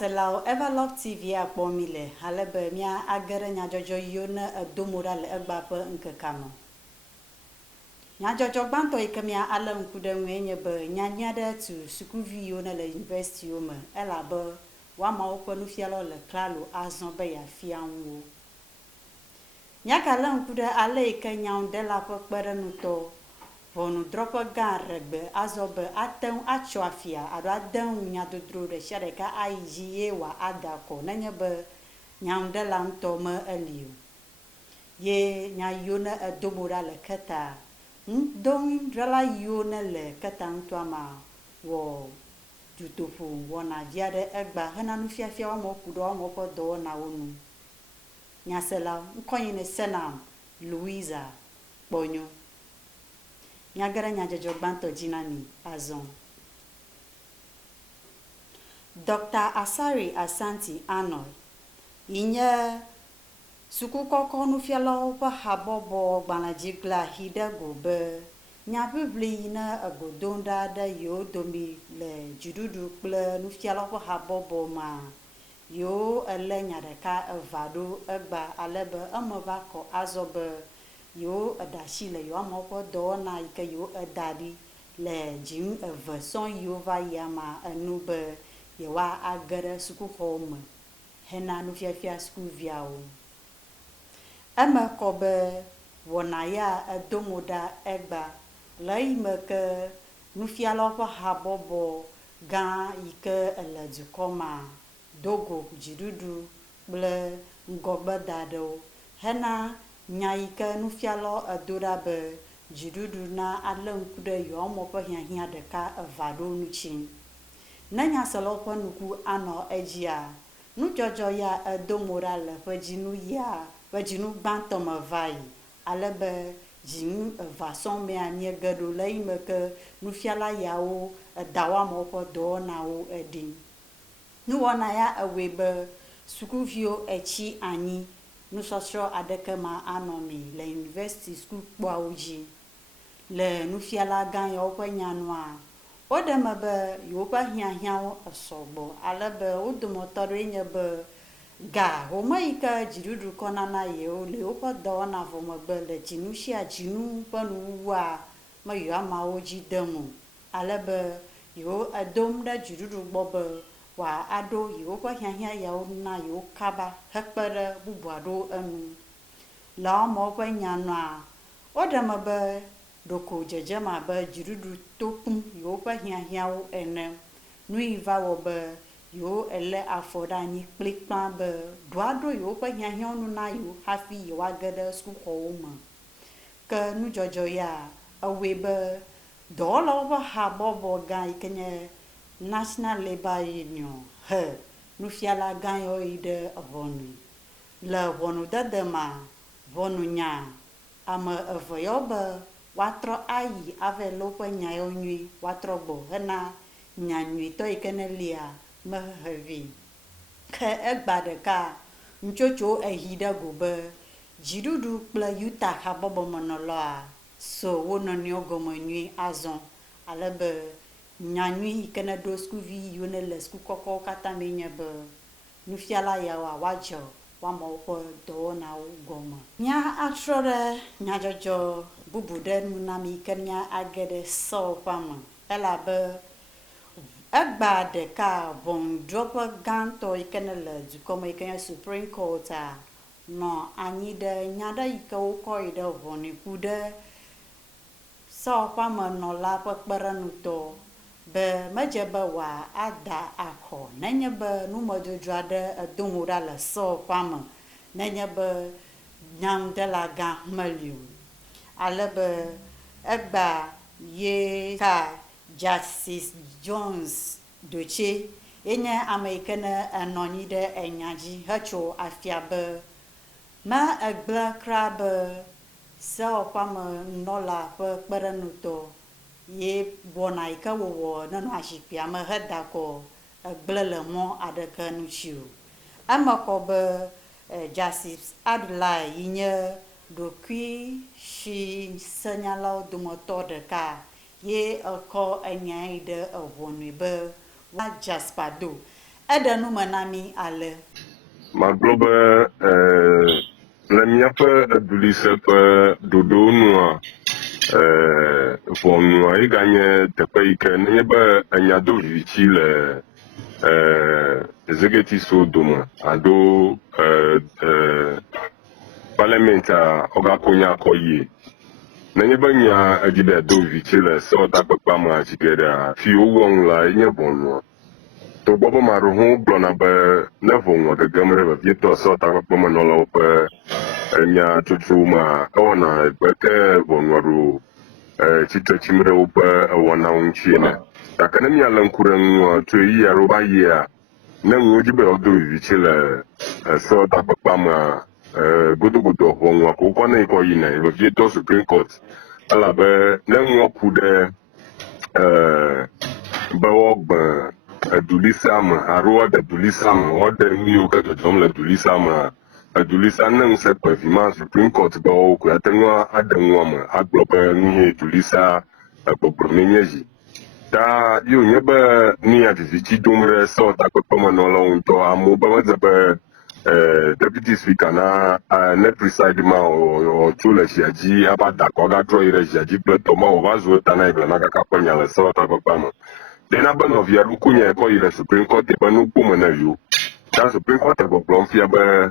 Selau Everlove TV a pomile halebe mia agere nyajojo yona domora le egbape nkekamo. Nyajojo gbanto ike mia ale nkude nwenye be nyanya de tu sukuvi yona le university yome elabe wa ma okwe nufialo le klalo azon be ya fianwo. Nyaka le nkude ale ike nyaunde la pekpere nuto vonu drope gã regbe azobe aten atso afia ado aden nyadodro de sia deka ayi ye wa adako nenye be nyaunde la ŋutɔ me eli o ye nya yiwo ne edomo ɖa le keta ŋdɔnudrɔla yiwo ne le keta ŋutɔa ma wɔ dutoƒo wɔna vi aɖe egba hena nufiafia woame ku ɖe woame ƒe dɔwɔnawo nu. Nyasela ŋkɔnyi ne Senam Louisa Kpɔnyo. Nyagere nyajojo gbanto jinami azon. Dr. Asari Asante Arnold. Inye sukukoko nufiala ƒe habobo gbaladzigla hidego be nyabibli yine egodonda ɖe yewo domi le dziɖuɖu kple nufiala ƒe habobo ma yewo ele nya ɖeka eva ɖo egba alebe eme va kɔ azɔ be yewo edashi le yewo amewo ƒe dɔwɔna yike yewo eda ɖi le dzinu eve sɔŋ yewo va yia ma enu be yewoa age ɖe sukuxɔwo me hena nufiafia sukuviawo. Eme kɔ be wɔna ya edo mo ɖa egba le eyime ke nufialawo ƒe habɔbɔ gã yike ele dukɔ ma dogo dziɖuɖu kple ŋgɔgbedaɖewo hena nya yike nufialawo edo ɖa be dziɖuɖu na ale ŋku ɖe yewoame ƒe hiahiã ɖeka eva ɖo ŋutsi. Ne nyaselawo ƒe nuku anɔ edzia, nudzɔdzɔ ya edo mo ɖa le ƒe dzinu ya ƒe dzinu gbãtɔ me va yi alebe dzinu eva sɔŋ mea miege ɖo le eyime ke nufiala yawo eda woamewo ƒe dɔwɔnawo eɖi. Nuwɔna ya ewoe be sukuviwo etsi anyi nusɔsrɔ̃ aɖeke ma anɔ mi le university sukukpoawo dzi. Le nufiala gã yawo ƒe nyanua, woɖe me be yewoƒe hiahiãwo esɔgbɔ alebe wo dometɔ ɖewoe nye be ga home yike dziɖuɖu kɔna na yewo le woƒe dɔwɔna vɔ megbe le dzinu sia dzinu ƒe nuwuwua me yewo amawo dzi dem o alebe yewo edom ɖe dziɖuɖu gbɔ be wòa aɖo yewoƒe hiahiã yawo na yewo kaba hekpe ɖe bubu aɖewo enu. Le woamewo ƒe nyanua, woɖe me be ɖoko dzedzem abe dziɖuɖu to kum yewoƒe hiahiãwo ene. Nu yi va wɔ be yewo elé afɔ ɖe anyi kplikpã be ɖoaɖo yewoƒe hiahiãwo nu na yewo hafi yewoage ɖe sukuxɔwo me. Ke nudzɔdzɔ ya ewoe be dɔwɔlawo ƒe habɔbɔ gã yike nye National Labour Union he nufiala gã yawo yi ɖe ʋɔnu. Le ʋɔnudede ma, ʋɔnunya ame eve yawo be woatrɔ ayi ava le woƒe nya yawo nyui woatrɔ gbɔ hena nya nyuitɔ yike ne lia mehehe vi. Ke egba ɖeka nutsotso ehi ɖe go be dziɖuɖu kple yuta habɔbɔmenɔlawoa so wo nɔnɔewo gɔme nyui azɔ alebe nyanyui yike ne ɖo sukuvi yiwo ne le sukukɔkɔwo katã mee nye be nufiala yawoa woadze woamewo ƒe dɔwɔnawo gɔme. Mía atrɔ ɖe nyadzɔdzɔ bubu ɖe nu na mi yike mía age ɖe sewɔƒea me elabe egba ɖeka ʋɔnudrɔ̃ƒe gãtɔ yike ne le dukɔ me yike nye Supreme Court nɔ anyi ɖe nya ɖe yike wokɔ yi ɖe ʋɔnu ku ɖe sewɔƒea me nɔla ƒe kpeɖeŋutɔ be medze be wòa ada axɔ nenye be numedzodzro aɖe edo mo ɖa le sewɔƒea me nenye be nyaŋudela gã meli o. Alebe egba ye ka Justice Jones Doche yenye ame yike ne enɔ anyi ɖe enya dzi hetso afia be me egble kra be sewɔƒea me nɔla ƒe kpeɖeŋutɔ ye wɔna yike wòwɔ nenɔ azikpuia me heda kɔ egble le mɔ aɖeke ŋutsi o. Eme kɔ be Justice Abdullahi yi nye ɖokui si senyalawo dometɔ ɖeka ye ekɔ enya yi ɖe eʋɔnui be woadze aspado Edenu menami ale. Ma globe le miaƒe edulise ƒe ɖoɖo nua ʋɔnua yi ganye teƒe yi ke nenye be enyadovivici le executive dome ado parliament a wogakɔ nya kɔ yie. Nenye be nya edzi ɖe dovivici le sewɔtakpekpea me atsigeɖea fi wowɔnu la nye ʋɔnua. Togbɔ be maɖewo hã gblɔna be ne ʋɔnua gegem ɖe vevietɔ sewɔtakpekpemenɔlawo ƒe enyatsotso mea ewɔna gbe ke ʋɔnua ɖo tsitretsim ɖe woƒe wɔnawo ŋuti ene. Gake ne miale ŋku ɖe ŋua tso yi alo va yia, ne ŋuwo dzi be yewodo vivici le sewɔtakpekpea mea godogodo ʋɔnua ko wokɔnɛ kɔ yina vevietɔ Supreme Court elabe ne ŋua ku ɖe be woagbe edulisea me alo woaɖe dulisea me, woaɖe nu yiwo ke dzɔdzɔm le dulisea mea, edulisea ne ŋusẽ kpe vi ma Supreme Court gbɔwo ko ate ŋu aɖe ŋua me agblɔ be nu ye dulisea gbɔgblɔmee nye zi. Ta yi wònye be nu ya vivici dom ɖe sewɔtakpekpemenɔlawo ŋutɔ, amewo be medze be deputy speaker na ne preside ma wòtso le zia dzi ava da akɔ agatrɔ yi ɖe zia dzi kple tɔ ma wòva zu eta na gblena kaka ƒe nya le sewɔtakpekpea me. Dena be nɔvia ɖoko nya kɔ yi ɖe Supreme Court be nukpome ne viwo. Ta Supreme Court gbɔgblɔm fia be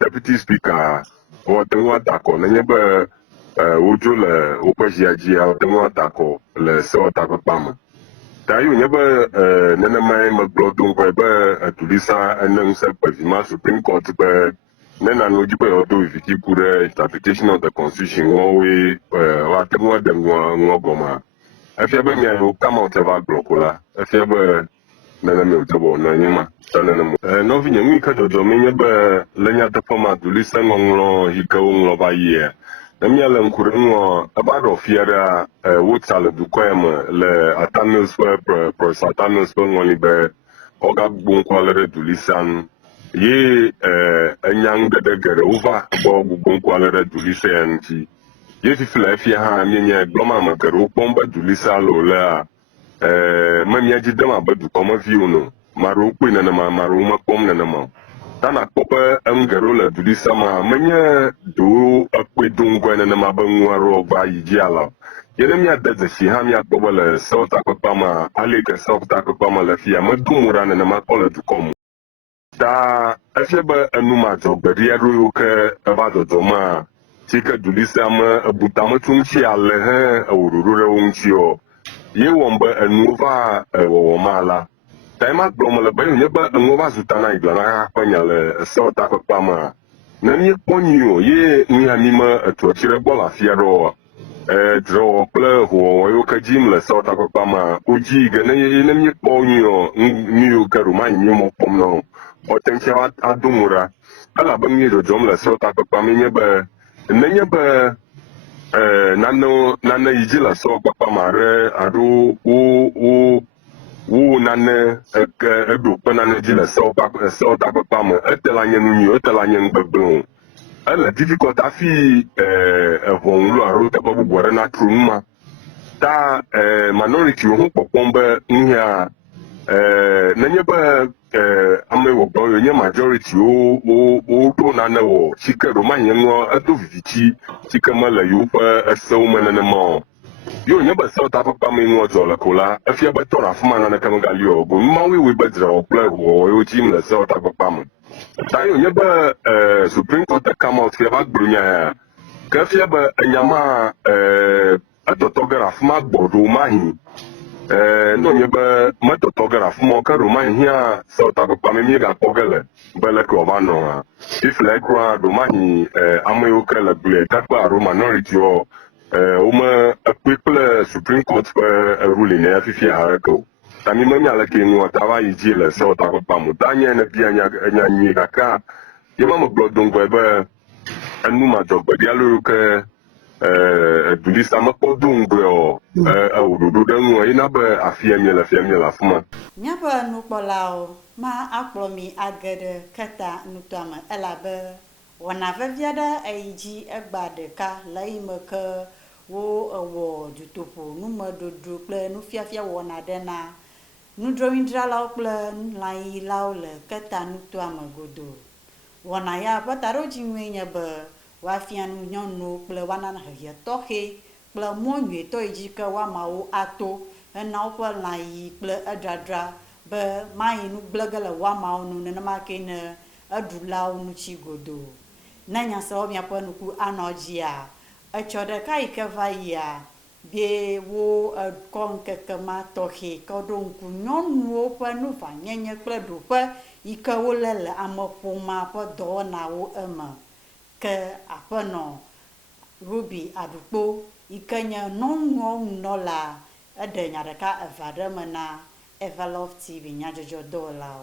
deputy speaker woate ŋu ada akɔ nenye be wodzo le woƒe zia dzi woate ŋu ada akɔ le sewɔtakpekpea me. Ta yi wònye be nenemae megblɔ do ŋgɔe be edulisa ene ŋusẽ kpe vi ma Supreme Court be ne nanewo dzi be yewodo vivici ku ɖe interpretation of the constitution woawoe woate ŋu aɖe ŋua gɔmea. Efia be mia yiwo come out eva gblɔ ko la, efia be neneme wòdze be wònɔ anyi ma. Nɔvinye nu yi ke dzɔdzɔmee nye be le nyateƒe ma dulise ŋɔŋlɔ yi ke woŋlɔ va yia, ne miale ŋku ɖe ŋua eva ɖɔ fia ɖea wotsa le dukɔ ya me le Atamils ƒe Professor Atamils ƒe ŋɔli be wogagbo ŋkɔ le ɖe dulisea ŋu. Ye enyaŋuɖeɖe geɖewo va gbɔ gbogbo ŋkɔ le ɖe dulise ya ŋuti. Ye fifi le efia hã mienye gblɔm ame geɖewo kpɔm be dulisa le wolea me miadzi dem abe dukɔmeviwo no. Maɖewo kpɔe nenema, maɖewo mekpɔm nenema o. Ta nakpɔ be enu geɖewo le dulisa ma menye ɖewo ekpɔe do ŋgɔe nenema be ŋu aɖewo va yi dzi ala. Ye ne miade dzesi hã miakpɔ be le sewɔtakpekpea mea, ale ke sewɔtakpekpea me le fia medo mo ɖa nenema kpɔ le dukɔ me. Ta efia be enu madzɔgbeɖi aɖewo yiwo ke eva dzɔdzɔmea si ke dulisea me ebuta metso ŋuti ale he ewɔ ɖoɖo ɖe wo ŋuti o. Ye wɔm be enuwo va wɔwɔ ma la. Ta ma gblɔm le be wònye be enuwo va zu ta na gblena ƒe nya le sewɔtakpekpea mea, ne miekpɔ nyui o ye nu ya mi me etrɔtsi ɖe gbɔ le afi aɖewo dzrewɔ kple ʋuwɔwɔ yiwo ke dzim le sewɔtakpekpea mea wodzi ge ne miekpɔ nyui o nu yiwo ke ɖo ma nyi mo kpɔm na o. Woate ŋuti ado mo ɖa. Elabe nu yi dzɔdzɔm le sewɔtakpekpea me nye be nenye be nane yi dzi le sewɔtakpekpea me aɖo wo nane eɖo kpe nane dzi le sewɔtakpekpea me ete la nye nu nyui, ete la nye nu gbegblẽ o. Ele difficult hafi ʋɔnu alo teƒe bubu aɖe natro nu ma. Ta minority wo hã kpɔkpɔm be nu ya nenye be ame wɔgbɔ nye majority woɖo nane wɔ si ke ɖo ma nye ŋua edo vivici si ke mele yewo ƒe esewo me nenema o. Ye wònye be sewɔtakpekpea me ŋua dzɔ le ko la, efia be tɔ ɖe afi ma naneke megali o. Go nu mawoe wɔe be dzrewɔ kple ʋuwɔwɔ yiwo dzim le sewɔtakpekpea me. Ta ye wònye be Supreme Court come out fia va gblɔ nya ya, ke efia be enya ma etɔtɔ ge ɖe afi ma gbɔ ɖo mahi. Ne wònye be metɔtɔ ge ɖe afi ma ke ɖo mahi hã sewɔtakpekpea me miegakpɔ ge le be leke wòava nɔa. Fifi le kura ɖo mahi ame yiwo ke le gblɔe takpe alo minority wo me ekpe kple Supreme Court ƒe ruling ya fifi haɖeke o. Ta mi me miale ke ŋua ta va yi dzi le sewɔtakpekpea me. Ta nye ne bia nya nyui gake ye ma megblɔ do ŋgɔe be enu madzɔgbeɖi alo yiwo ke dulisa mekpɔ do ŋgɔe o ewɔ ɖoɖo ɖe ŋu yina be afia mie le afi ma. Míaƒe nukpɔlawo ma akplɔ mi age ɖe keta nutɔa me elabe wɔna vevi aɖe eyi dzi egba ɖeka le eyi me ke wo ewɔ dutoƒo numeɖoɖo kple nufiafia wɔna ɖe na nudroindralawo kple lãyilawo le keta nutoa me godoo. Wɔna ya ƒe taɖodzinue nye be woafia nu nyɔnuwo kple woanana hehe tɔxɛ kple mɔ nyuietɔ yi dzi ke woamawo ato hena woƒe lãyi kple edradra be mayi nu gblẽ ge le woamawo nu nenema ke ne eɖulawo ŋutsi godoo. Ne nyasawo miaƒe nuku anɔ dzia, etsɔ ɖeka yi ke va yia be wo kɔ ŋkeke ma tɔxɛ kɔ ɖo ŋku nyɔnuwo ƒe nuvanyenye kple ɖoƒe yi ke wolé le ameƒomea ƒe dɔwɔnawo eme. Ke aƒenɔ Ruby Aɖukpo yi ke nye nyɔnuwo nunɔla eɖe nya ɖeka eva ɖe me na Everlove TV nyadzɔdzɔdɔwɔlawo.